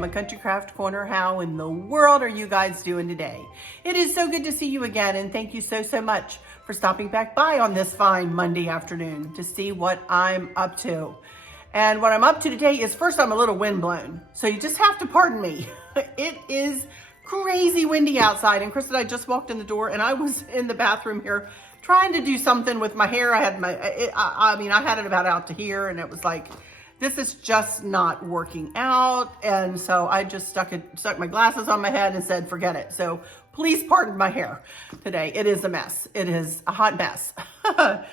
My Country Craft Corner. How in the world are you guys doing today? It is so good to see you again, and thank you so much for stopping back by on this fine Monday afternoon to see what I'm up to. And what I'm up to today is, first, I'm a little windblown, so you just have to pardon me. It is crazy windy outside, and Chris and I just walked in the door, and I was in the bathroom here trying to do something with my hair. I had I had it about out to here, and it was like, this is just not working out. And so I just stuck my glasses on my head and said, forget it. So please pardon my hair today. It is a mess. It is a hot mess. But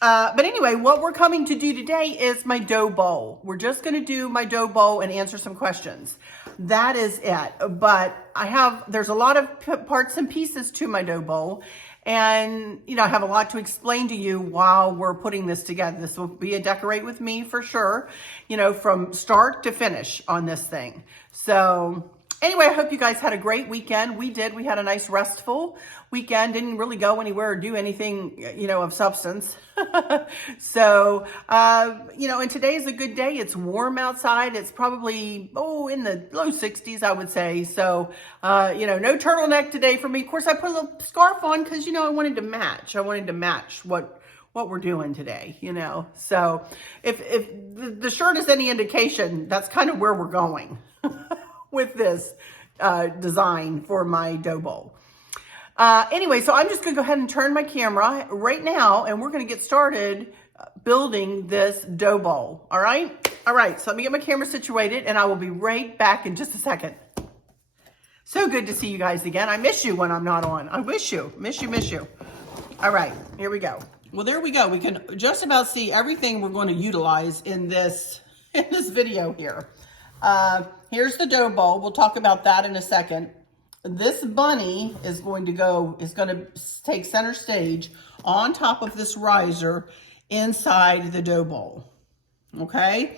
anyway, what we're coming to do today is my dough bowl. We're just going to do my dough bowl and answer some questions. That is it. But there's a lot of parts and pieces to my dough bowl. And, I have a lot to explain to you while we're putting this together. This will be a decorate with me for sure, from start to finish on this thing. So anyway, I hope you guys had a great weekend. We did. We had a nice restful weekend. Didn't really go anywhere or do anything, of substance. So, and today is a good day. It's warm outside. It's probably, in the low 60s, I would say. So, no turtleneck today for me. Of course, I put a little scarf on because, I wanted to match. I wanted to match what we're doing today, So if the shirt is any indication, that's kind of where we're going with this design for my dough bowl. Anyway, so I'm just going to go ahead and turn my camera right now, and we're going to get started building this dough bowl. All right? All right, so let me get my camera situated, and I will be right back in just a second. So good to see you guys again. I miss you when I'm not on. I miss you. Miss you. All right, here we go. Well, there we go. We can just about see everything we're going to utilize in this video here. Here's the dough bowl. We'll talk about that in a second. This bunny is going to take center stage on top of this riser inside the dough bowl. Okay?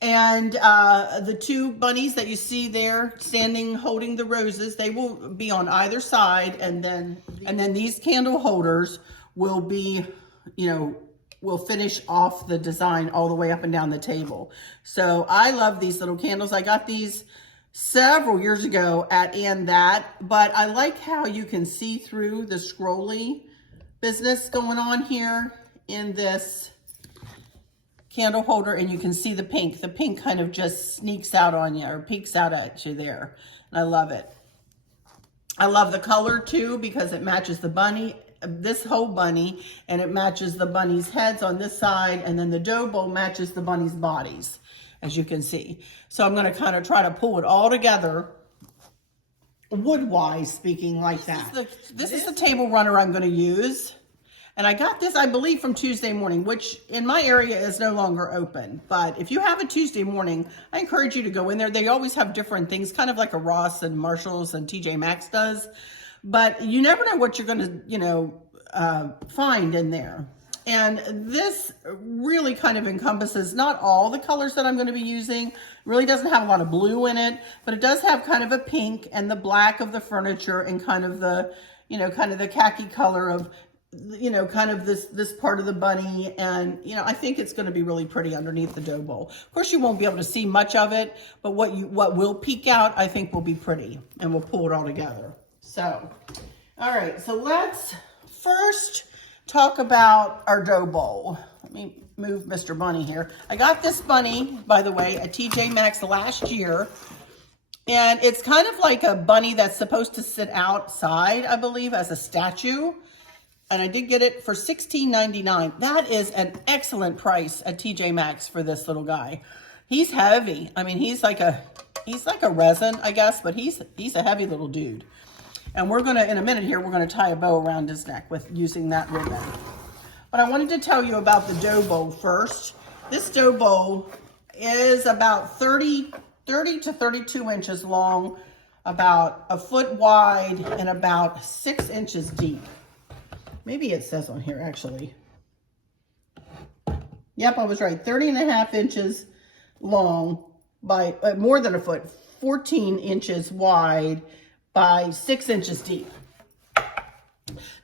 And the two bunnies that you see there standing holding the roses, they will be on either side, and then these candle holders will be, will finish off the design all the way up and down the table. So I love these little candles. I got these several years ago at And That, but I like how you can see through the scrolly business going on here in this candle holder, and you can see the pink. The pink kind of just sneaks out on you, or peeks out at you there. And I love it. I love the color too, because it matches the bunny, this whole bunny, and it matches the bunny's heads on this side, and then the dough bowl matches the bunny's bodies, as you can see. So I'm going to kind of try to pull it all together, wood-wise speaking, like that. This is the table runner I'm going to use. And I got this, I believe, from Tuesday Morning, which in my area is no longer open. But if you have a Tuesday Morning, I encourage you to go in there. They always have different things, kind of like a Ross and Marshalls and TJ Maxx does. But you never know what you're going to, find in there. And this really kind of encompasses not all the colors that I'm going to be using. It really doesn't have a lot of blue in it, but it does have kind of a pink and the black of the furniture, and kind of the, kind of the khaki color of, kind of this part of the bunny. And, I think it's going to be really pretty underneath the dough bowl. Of course, you won't be able to see much of it, but what will peek out, I think, will be pretty, and we'll pull it all together. So, all right, so let's first talk about our dough bowl. Let me move Mr. Bunny here. I got this bunny, by the way, at TJ Maxx last year. And it's kind of like a bunny that's supposed to sit outside, I believe, as a statue. And I did get it for $16.99. That is an excellent price at TJ Maxx for this little guy. He's heavy. I mean, he's like a resin, I guess, but he's a heavy little dude. And we're going to, in a minute here, we're going to tie a bow around his neck with using that ribbon. But I wanted to tell you about the dough bowl first. This dough bowl is about 30 to 32 inches long, about a foot wide, and about 6 inches deep. maybe it says on here actually. Yep, I was right. 30.5 inches long by more than a foot, 14 inches wide by 6 inches deep.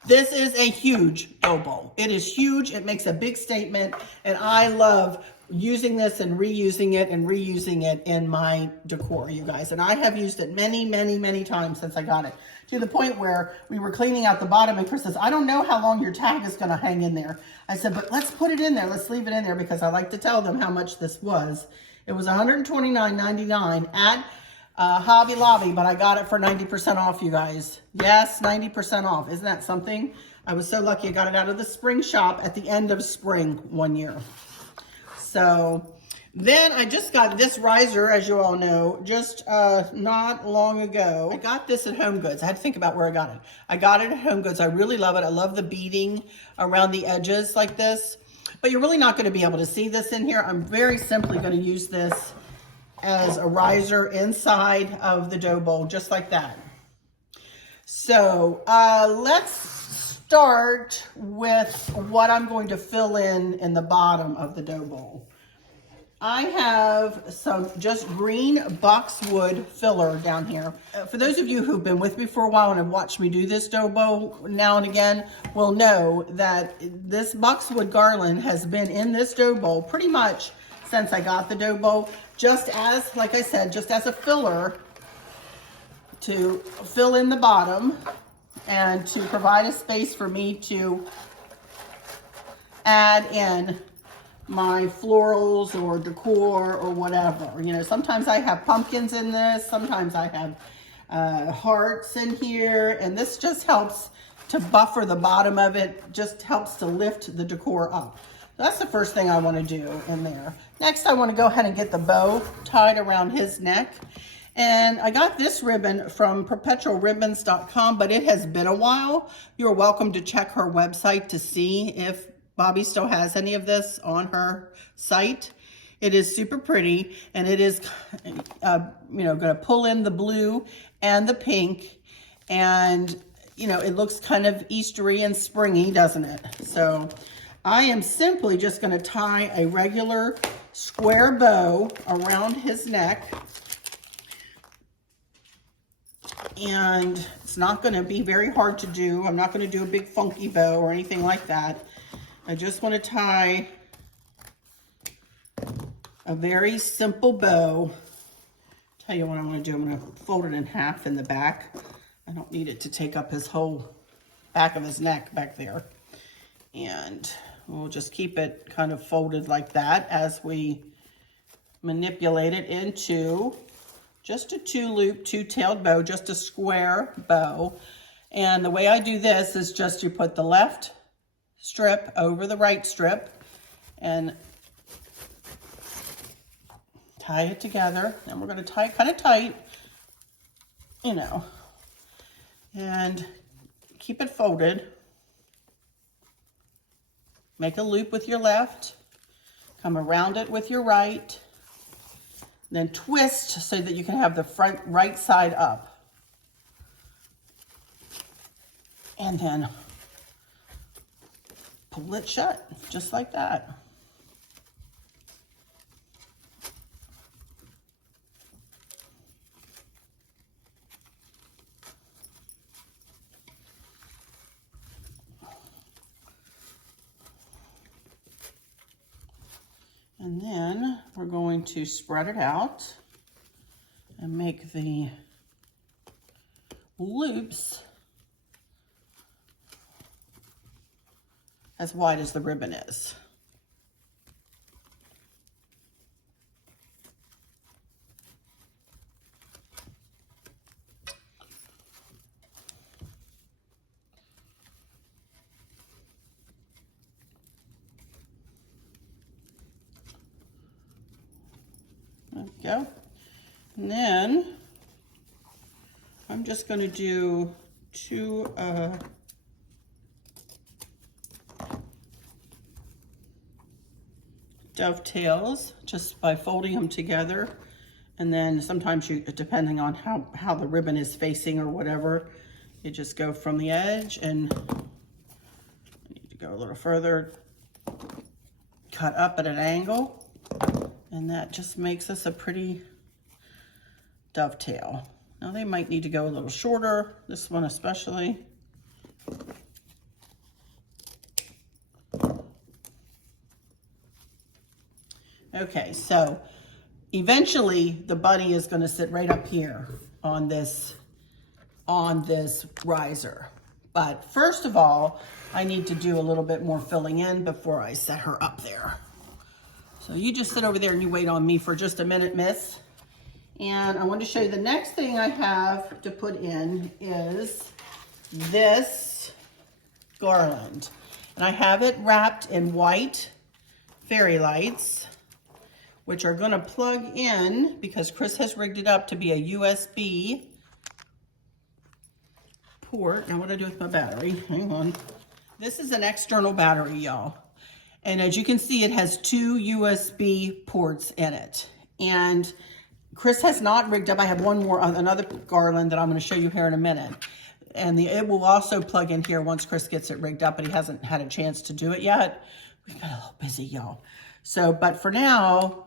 This is a huge dough bowl. It is huge. It makes a big statement, and I love using this and reusing it in my decor, you guys. And I have used it many, many, many times since I got it, to the point where we were cleaning out the bottom and Chris says, I don't know how long your tag is going to hang in there. I said, but let's put it in there. Let's leave it in there, because I like to tell them how much this was. It was $129.99 at Hobby Lobby, but I got it for 90% off, you guys. Yes, 90% off. Isn't that something? I was so lucky. I got it out of the spring shop at the end of spring one year. So then I just got this riser, as you all know, just not long ago. I got this at Home Goods. I had to think about where I got it. I got it at Home Goods. I really love it. I love the beading around the edges like this. But you're really not going to be able to see this in here. I'm very simply going to use this as a riser inside of the dough bowl, just like that. So let's start with what I'm going to fill in the bottom of the dough bowl. I have some just green boxwood filler down here. For those of you who've been with me for a while and have watched me do this dough bowl now and again will know that this boxwood garland has been in this dough bowl pretty much since I got the dough bowl, just as, like I said, just as a filler to fill in the bottom and to provide a space for me to add in my florals or decor or whatever. You know, sometimes I have pumpkins in this, sometimes I have hearts in here, and this just helps to buffer the bottom of it, just helps to lift the decor up. That's the first thing I want to do in there. Next, I want to go ahead and get the bow tied around his neck. And I got this ribbon from perpetualribbons.com, but it has been a while. You're welcome to check her website to see if Bobby still has any of this on her site. It is super pretty, and it is, you know, going to pull in the blue and the pink, and, you know, it looks kind of Eastery and springy, doesn't it? So I am simply just going to tie a regular square bow around his neck, and it's not going to be very hard to do. I'm not going to do a big funky bow or anything like that. I just want to tie a very simple bow. Tell you what I'm going to do. I'm going to fold it in half in the back. I don't need it to take up his whole back of his neck back there. And we'll just keep it kind of folded like that as we manipulate it into just a two-loop, two-tailed bow, just a square bow. And the way I do this is just you put the left strip over the right strip and tie it together. And we're going to tie it kind of tight, you know, and keep it folded. Make a loop with your left, come around it with your right, then twist so that you can have the front right side up. And then pull it shut, just like that. And then we're going to spread it out and make the loops as wide as the ribbon is. There we go. And then I'm just going to do two dovetails just by folding them together. And then sometimes you, depending on how the ribbon is facing or whatever, you just go from the edge and go a little further, cut up at an angle, and that just makes us a pretty dovetail. Now they might need to go a little shorter, this one especially. Okay, so eventually the bunny is going to sit right up here on this riser. But first of all, I need to do a little bit more filling in before I set her up there. So you just sit over there and you wait on me for just a minute, miss. And I want to show you the next thing I have to put in is this garland. And I have it wrapped in white fairy lights, which are going to plug in because Chris has rigged it up to be a USB port. Now what do I do with my battery? Hang on. This is an external battery, y'all. And as you can see, it has 2 USB ports in it. And Chris has not rigged up. I have another garland that I'm going to show you here in a minute. And it will also plug in here once Chris gets it rigged up, but he hasn't had a chance to do it yet. We've got a little busy, y'all. So, but for now,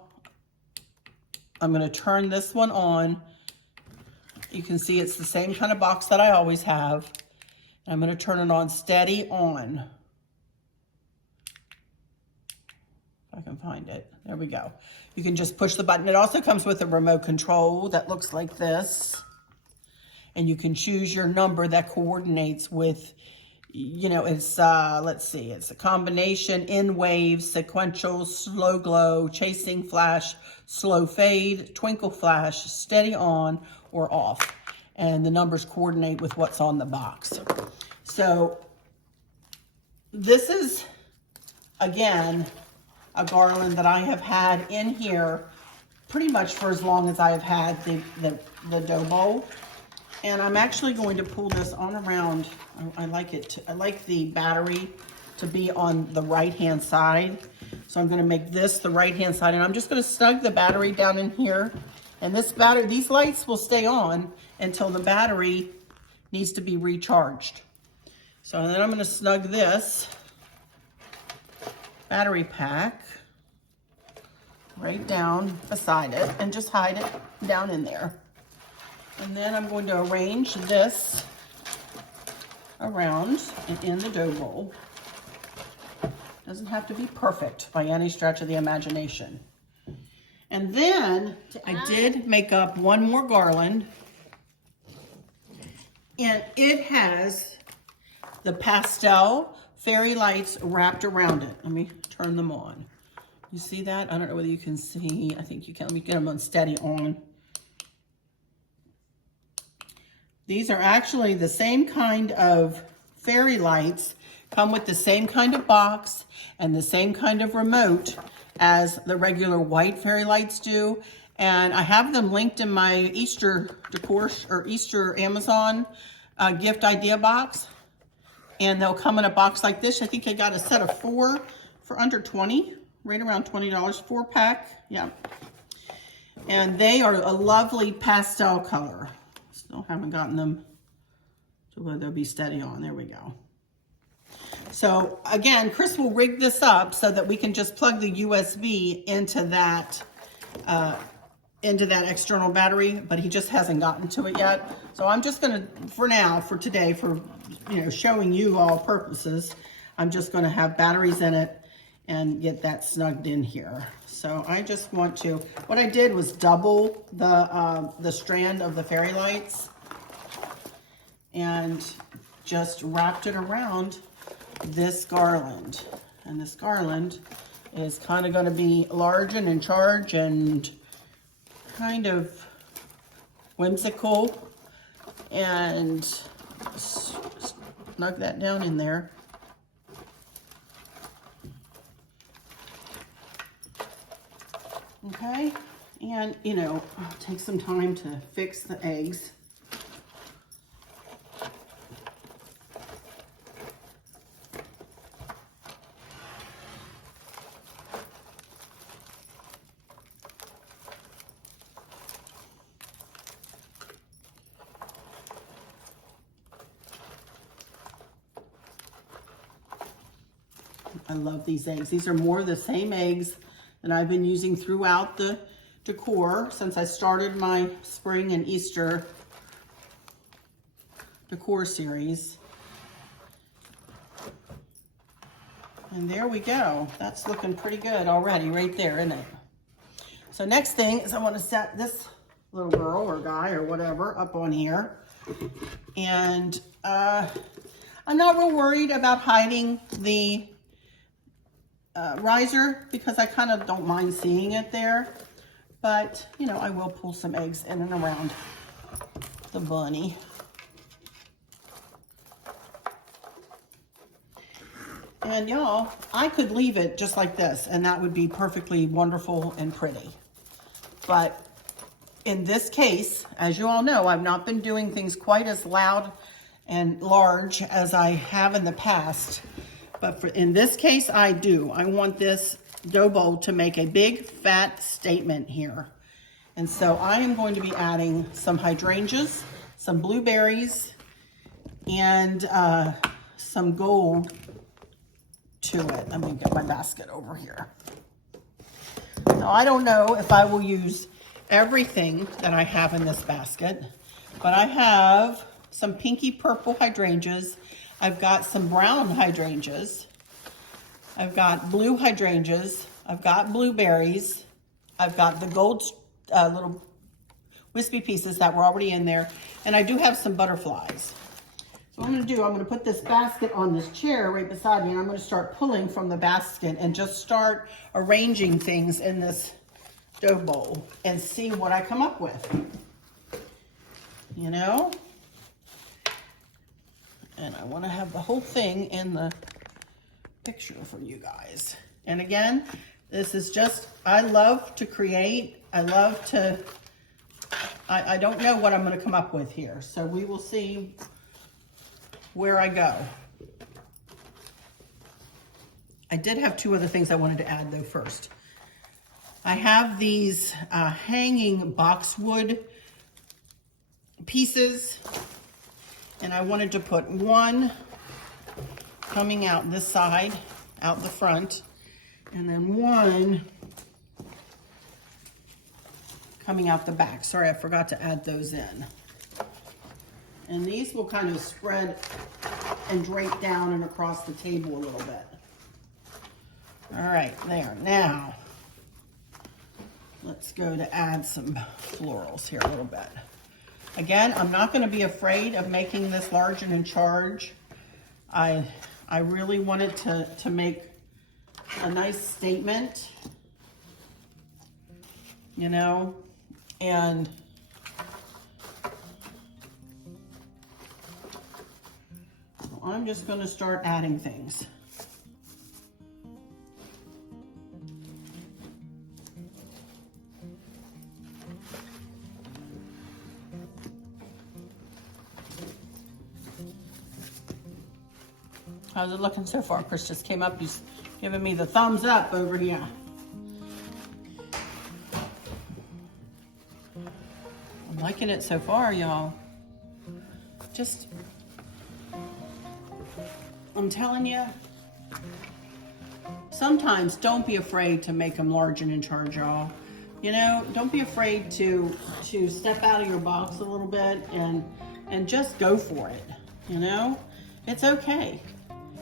I'm going to turn this one on. You can see it's the same kind of box that I always have. I'm going to turn it on steady on. If I can find it. There we go. You can just push the button. It also comes with a remote control that looks like this. And you can choose your number that coordinates with, you know, it's, let's see, it's a combination, in wave, sequential, slow glow, chasing flash, slow fade, twinkle flash, steady on, or off. And the numbers coordinate with what's on the box. So this is, again, a garland that I have had in here pretty much for as long as I've had the dough bowl. And I'm actually going to pull this on around. I like it. I like the battery to be on the right-hand side. So I'm going to make this the right-hand side, and I'm just going to snug the battery down in here. And these lights will stay on until the battery needs to be recharged. So then I'm going to snug this battery pack right down beside it and just hide it down in there. And then I'm going to arrange this around and in the dough bowl. Doesn't have to be perfect by any stretch of the imagination. And then I did make up one more garland, and it has the pastel fairy lights wrapped around it. Let me turn them on. You see that? I don't know whether you can see. I think you can. Let me get them on steady on. These are actually the same kind of fairy lights, come with the same kind of box and the same kind of remote as the regular white fairy lights do. And I have them linked in my Easter decor or Easter Amazon gift idea box. And they'll come in a box like this. I think I got a set of 4 for under 20, right around $20, 4-pack. Yeah. And they are a lovely pastel color. Still haven't gotten them to where they'll be steady on. There we go. So again, Chris will rig this up so that we can just plug the USB into that external battery, but he just hasn't gotten to it yet. So I'm just gonna, for now, for today, for showing you all purposes, I'm just gonna have batteries in it and get that snugged in here. So I just want to, what I did was double the strand of the fairy lights and just wrapped it around this garland. And this garland is kind of going to be large and in charge and kind of whimsical, and snug that down in there. Okay, and it'll take some time to fix the eggs. I love these eggs. These are more of the same eggs that I've been using throughout the decor since I started my spring and Easter decor series. And there we go. That's looking pretty good already right there, isn't it? So next thing is I want to set this little girl or guy or whatever up on here. And I'm not real worried about hiding the riser because I kind of don't mind seeing it there. But, you know, I will pull some eggs in and around the bunny. And y'all, I could leave it just like this and that would be perfectly wonderful and pretty. But in this case, as you all know, I've not been doing things quite as loud and large as I have in the past. But in this case, I do. I want this dough bowl to make a big fat statement here. And so I am going to be adding some hydrangeas, some blueberries, and some gold to it. Let me get my basket over here. Now, I don't know if I will use everything that I have in this basket, but I have some pinky purple hydrangeas. I've got some brown hydrangeas. I've got blue hydrangeas. I've got blueberries. I've got the gold little wispy pieces that were already in there. And I do have some butterflies. So what I'm going to do, I'm going to put this basket on this chair right beside me, and I'm going to start pulling from the basket and just start arranging things in this dough bowl and see what I come up with. You know? And I want to have the whole thing in the picture for you guys. And again, this is just, I love to create. I love to, I don't know what I'm going to come up with here. So we will see where I go. I did have two other things I wanted to add though first. I have these hanging boxwood pieces, and I wanted to put one coming out this side, out the front, and then one coming out the back. Sorry, I forgot to add those in. And these will kind of spread and drape down and across the table a little bit. All right, there. Now, let's go to add some florals here a little bit. Again, I'm not going to be afraid of making this large and in charge. I really wanted to make a nice statement, you know, and I'm just going to start adding things. How's it looking so far? Chris just came up, he's giving me the thumbs up over here. I'm liking it so far, y'all. Just, I'm telling you, sometimes don't be afraid to make them large and in charge, y'all. You know, don't be afraid to step out of your box a little bit and just go for it, you know? It's okay.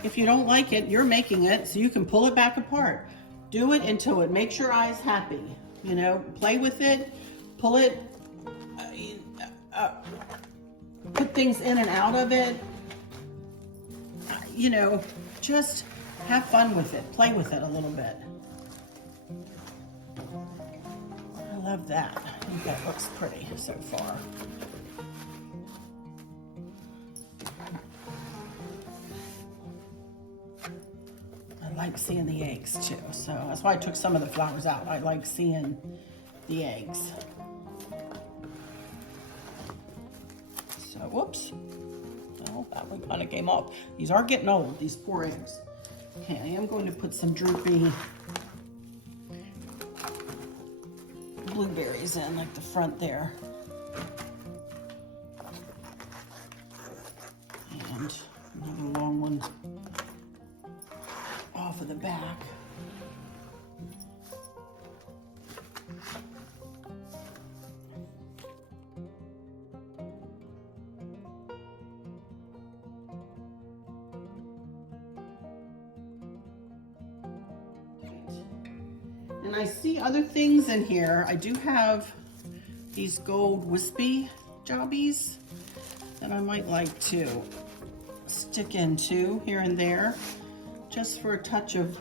If you don't like it, you're making it, so you can pull it back apart. Do it until it makes your eyes happy. You know, play with it, pull it, put things in and out of it. You know, just have fun with it. Play with it a little bit. I love that. I think that looks pretty so far. I like seeing the eggs too, so that's why I took some of the flowers out. I like seeing the eggs. So, whoops. Oh, that one kind of came off. These are getting old, these poor eggs. Okay, I am going to put some droopy blueberries in, like the front there. And another long one off to the back. And I see other things in here. I do have these gold wispy jobbies that I might like to stick into here and there, just for a touch of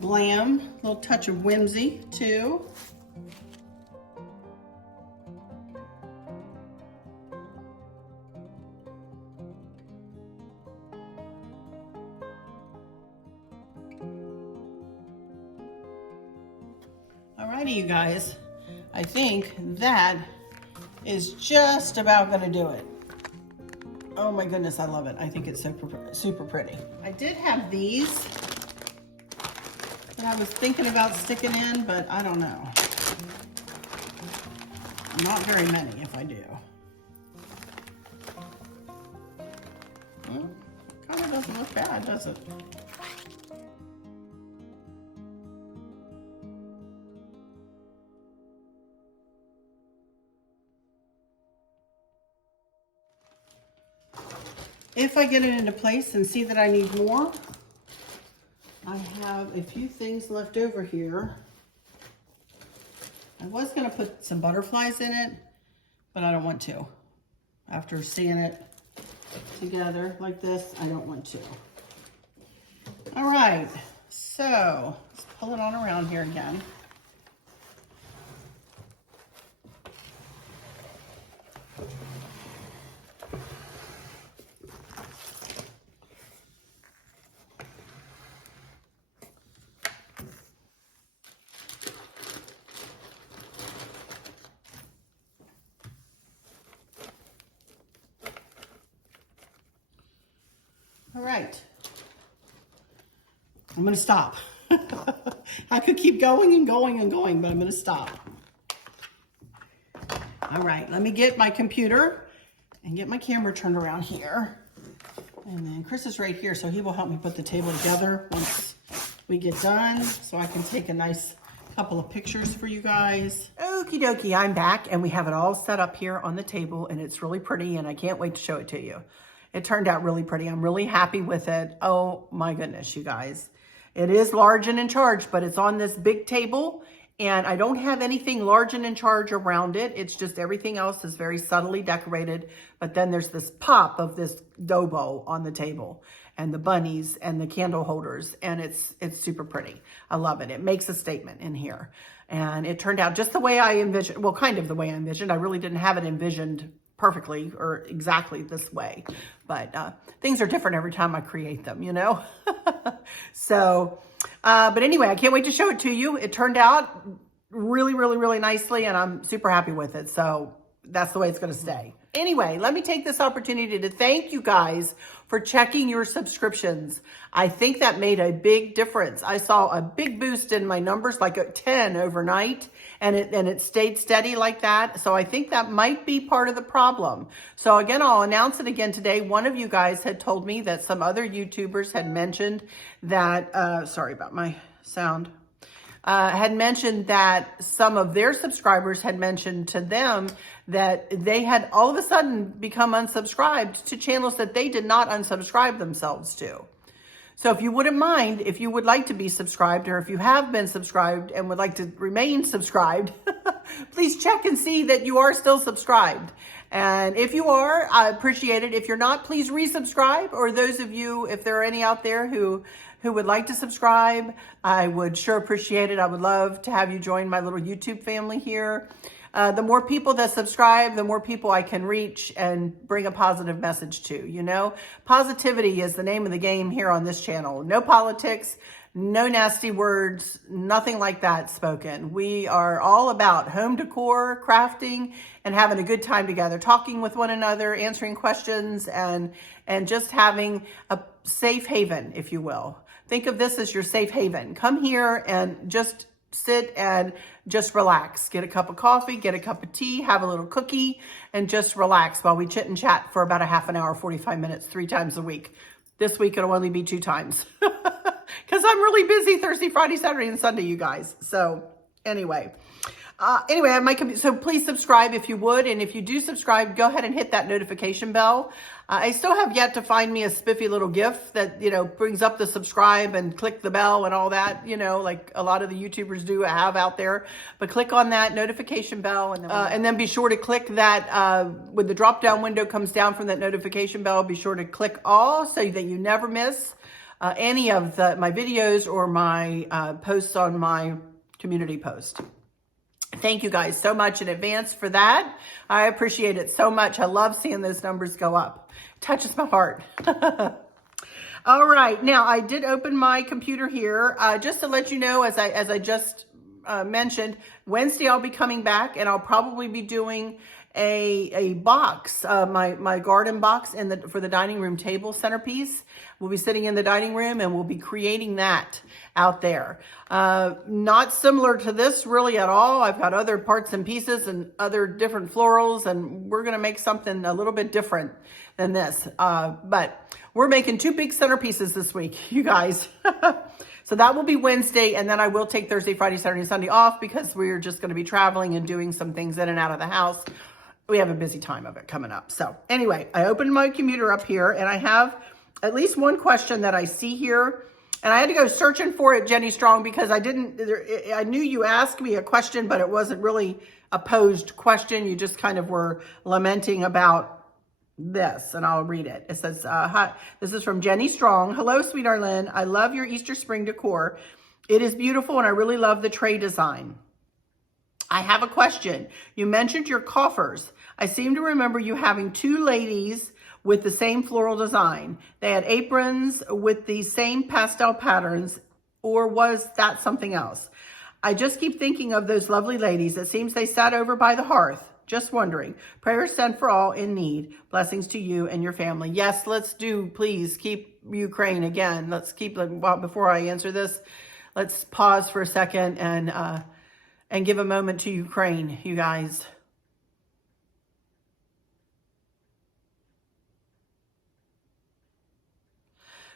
glam, a little touch of whimsy too. Alrighty, you guys, I think that is just about gonna do it. Oh my goodness, I love it. I think it's super pretty. I did have these that I was thinking about sticking in, but I don't know. Not very many if I do. Well, kind of doesn't look bad, does it? If I get it into place and see that I need more, I have a few things left over here. I was going to put some butterflies in it, but I don't want to. After seeing it together like this, I don't want to. All right, so let's pull it on around here again. All right, I'm gonna stop. I could keep going and going and going, but I'm gonna stop. All right, let me get my computer and get my camera turned around here. And then Chris is right here, so he will help me put the table together once we get done, so I can take a nice couple of pictures for you guys. Okie dokie, I'm back, and we have it all set up here on the table, and it's really pretty, and I can't wait to show it to you. It turned out really pretty. I'm really happy with it. Oh my goodness, you guys. It is large and in charge, but it's on this big table, and I don't have anything large and in charge around it. It's just everything else is very subtly decorated, but then there's this pop of this dough bowl on the table, and the bunnies and the candle holders, and it's super pretty. I love it. It makes a statement in here, and it turned out just the way I envisioned. Well, kind of the way I envisioned. I really didn't have it envisioned perfectly or exactly this way, but things are different every time I create them, you know? So, but anyway, I can't wait to show it to you. It turned out really, really, really nicely, and I'm super happy with it. So that's the way it's going to stay. Anyway, let me take this opportunity to thank you guys for checking your subscriptions. I think that made a big difference. I saw a big boost in my numbers, like a 10 overnight, and it stayed steady like that. So I think that might be part of the problem. So again, I'll announce it again today. One of you guys had told me that some other YouTubers had mentioned that, sorry about my sound, had mentioned that some of their subscribers had mentioned to them that they had all of a sudden become unsubscribed to channels that they did not unsubscribe themselves to. So if you wouldn't mind, if you would like to be subscribed, or if you have been subscribed and would like to remain subscribed, please check and see that you are still subscribed. And if you are, I appreciate it. If you're not, please resubscribe. Or those of you, if there are any out there who would like to subscribe, I would sure appreciate it. I would love to have you join my little YouTube family here. The more people that subscribe, the more people I can reach and bring a positive message to, you know? Positivity is the name of the game here on this channel. No politics, no nasty words, nothing like that spoken. We are all about home decor, crafting, and having a good time together, talking with one another, answering questions, and just having a safe haven, if you will. Think of this as your safe haven. Come here and just sit and just relax. Get a cup of coffee, get a cup of tea, have a little cookie, and just relax while we chit and chat for about a half an hour, 45 minutes, 3 times a week. This week, it'll only be 2 times. because I'm really busy Thursday, Friday, Saturday, and Sunday, you guys. So anyway, I might so please subscribe if you would. And if you do subscribe, go ahead and hit that notification bell. I still have yet to find me a spiffy little gift that, brings up the subscribe and click the bell and all that, like a lot of the YouTubers do have out there. But click on that notification bell and then be sure to click that when the drop down window comes down from that notification bell, be sure to click all so that you never miss any of my videos or my posts on my community post. Thank you guys so much in advance for that. I appreciate it so much. I love seeing those numbers go up. Touches my heart. All right. Now, I did open my computer here. Just to let you know, as I just mentioned, Wednesday I'll be coming back and I'll probably be doing a box, my garden box for the dining room table centerpiece. We'll be sitting in the dining room and we'll be creating that out there. Not similar to this really at all. I've got other parts and pieces and other different florals, and we're going to make something a little bit different than this. But we're making 2 big centerpieces this week, you guys. So that will be Wednesday, and then I will take Thursday, Friday, Saturday, and Sunday off because we're just going to be traveling and doing some things in and out of the house. We have a busy time of it coming up. So anyway, I opened my computer up here and I have at least one question that I see here. And I had to go searching for it, Jenny Strong, because I knew you asked me a question, but it wasn't really a posed question. You just kind of were lamenting about this, and I'll read it. It says, hi, this is from Jenny Strong. Hello, sweet Arlynn. I love your Easter spring decor. It is beautiful, and I really love the tray design. I have a question. You mentioned your coffers. I seem to remember you having 2 ladies with the same floral design. They had aprons with the same pastel patterns, or was that something else? I just keep thinking of those lovely ladies. It seems they sat over by the hearth. Just wondering. Prayers sent for all in need. Blessings to you and your family. Yes, let's do, please keep Ukraine again. Let's keep, well, before I answer this, let's pause for a second and give a moment to Ukraine, you guys.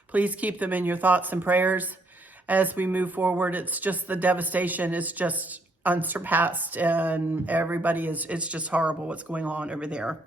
Please keep them in your thoughts and prayers as we move forward. It's just the devastation is just unsurpassed, and it's just horrible what's going on over there.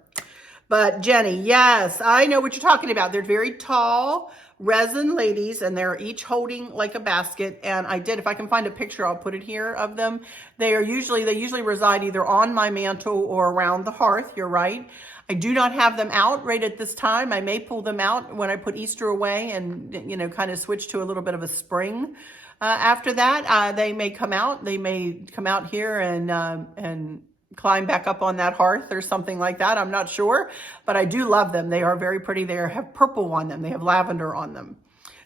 But Jenny, yes, I know what you're talking about. They're very tall resin ladies, and they're each holding like a basket. And if I can find a picture, I'll put it here of them. They usually reside either on my mantle or around the hearth. You're right. I do not have them out right at this time. I may pull them out when I put Easter away and, kind of switch to a little bit of a spring. After that, they may come out. They may come out here and climb back up on that hearth or something like that. I'm not sure, but I do love them. They are very pretty. They have purple on them. They have lavender on them.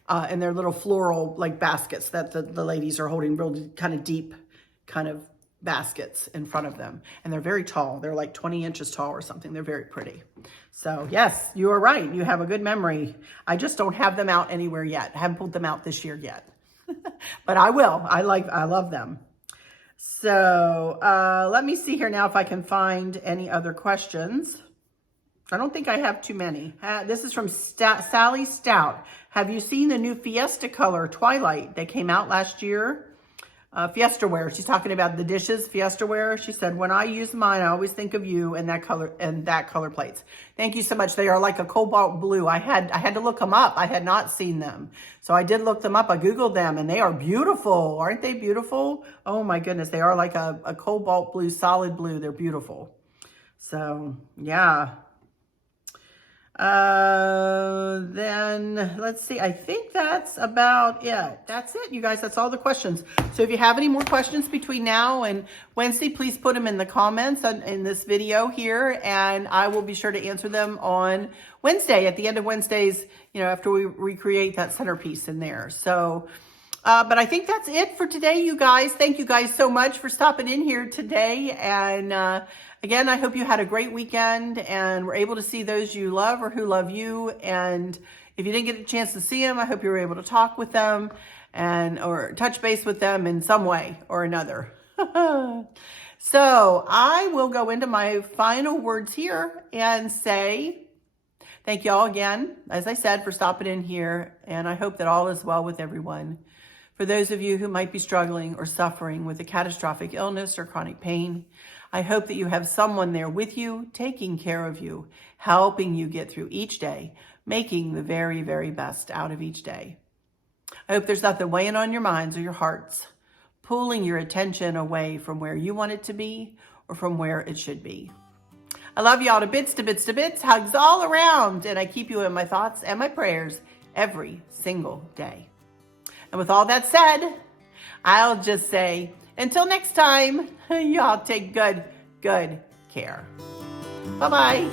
And they're little floral like baskets that the ladies are holding, real kind of deep kind of baskets in front of them. And they're very tall. They're like 20 inches tall or something. They're very pretty. So yes, you are right. You have a good memory. I just don't have them out anywhere yet. I haven't pulled them out this year yet, but I will. I love them. So let me see here now if I can find any other questions. I don't think I have too many. This is from Sally Stout. Have you seen the new Fiesta color Twilight that came out last year? Fiesta ware. She's talking about the dishes, Fiesta ware. She said, when I use mine, I always think of you and that color plates. Thank you so much. They are like a cobalt blue. I had to look them up. I had not seen them. So I did look them up. I Googled them and they are beautiful. Aren't they beautiful? Oh my goodness. They are like a cobalt blue, solid blue. They're beautiful. So yeah. Then let's see, I think that's about it. That's it, you guys. That's all the questions. So if you have any more questions between now and Wednesday, please put them in the comments in this video here, and I will be sure to answer them on Wednesday, at the end of Wednesdays, after we recreate that centerpiece in there. So but I think that's it for today, you guys. Thank you guys so much for stopping in here today. And again, I hope you had a great weekend and were able to see those you love or who love you. And if you didn't get a chance to see them, I hope you were able to talk with them or touch base with them in some way or another. So I will go into my final words here and say, Thank you all again, as I said, for stopping in here, and I hope that all is well with everyone. For those of you who might be struggling or suffering with a catastrophic illness or chronic pain, I hope that you have someone there with you, taking care of you, helping you get through each day, making the very, very best out of each day. I hope there's nothing weighing on your minds or your hearts, pulling your attention away from where you want it to be or from where it should be. I love you all to bits, to bits, to bits, hugs all around, and I keep you in my thoughts and my prayers every single day. And with all that said, I'll just say, until next time, y'all take good care. Bye-bye.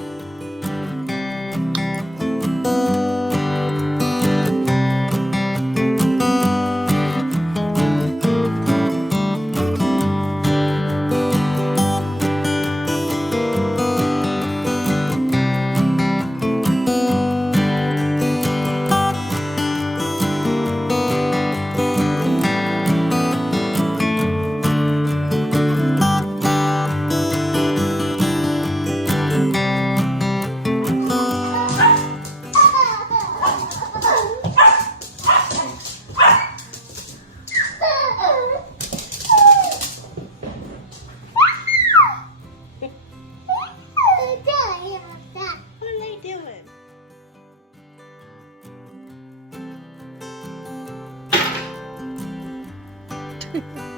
Ha ha ha.